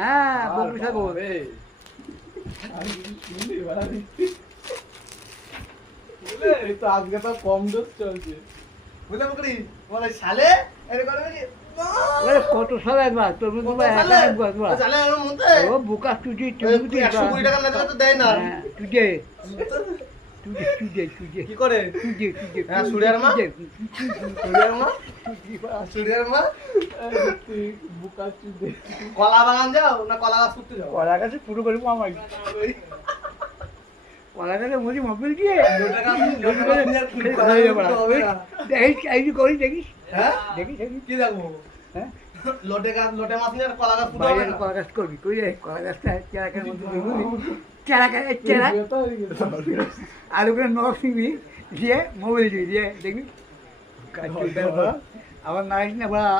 হ্যাঁ বকুল সাগর তো আজকে তো কম ডোজ চলছে বুঝলে বকরি বলে শালে এরকম কত সাল একবার তোর মধ্যে ও বোকা তুই 120 টাকা না দিলে তো দেয় না তুই কি করে হ্যাঁ সুরিয়ার মা সুরিয়ার মা বোকা তুই কলা বাগান যাও না কলা গাছ করতে যাও কলা গাছে পুরো করে আমার কলা গাছে মরি মোবাইল দিয়ে দেখিস করি দেখিস হ্যাঁ দেখিস কি দেখবো হ্যাঁ লোটে মাছ নিয়ে আর কলা গাছ পুরো বাইরে কলা গাছ করবি কই রে কলা গাছটা চেরাকের মধ্যে চেরা আর ওখানে নখ শিখবি দিয়ে মোবাইল দিয়ে দেখবি আবার নাইস না বড়া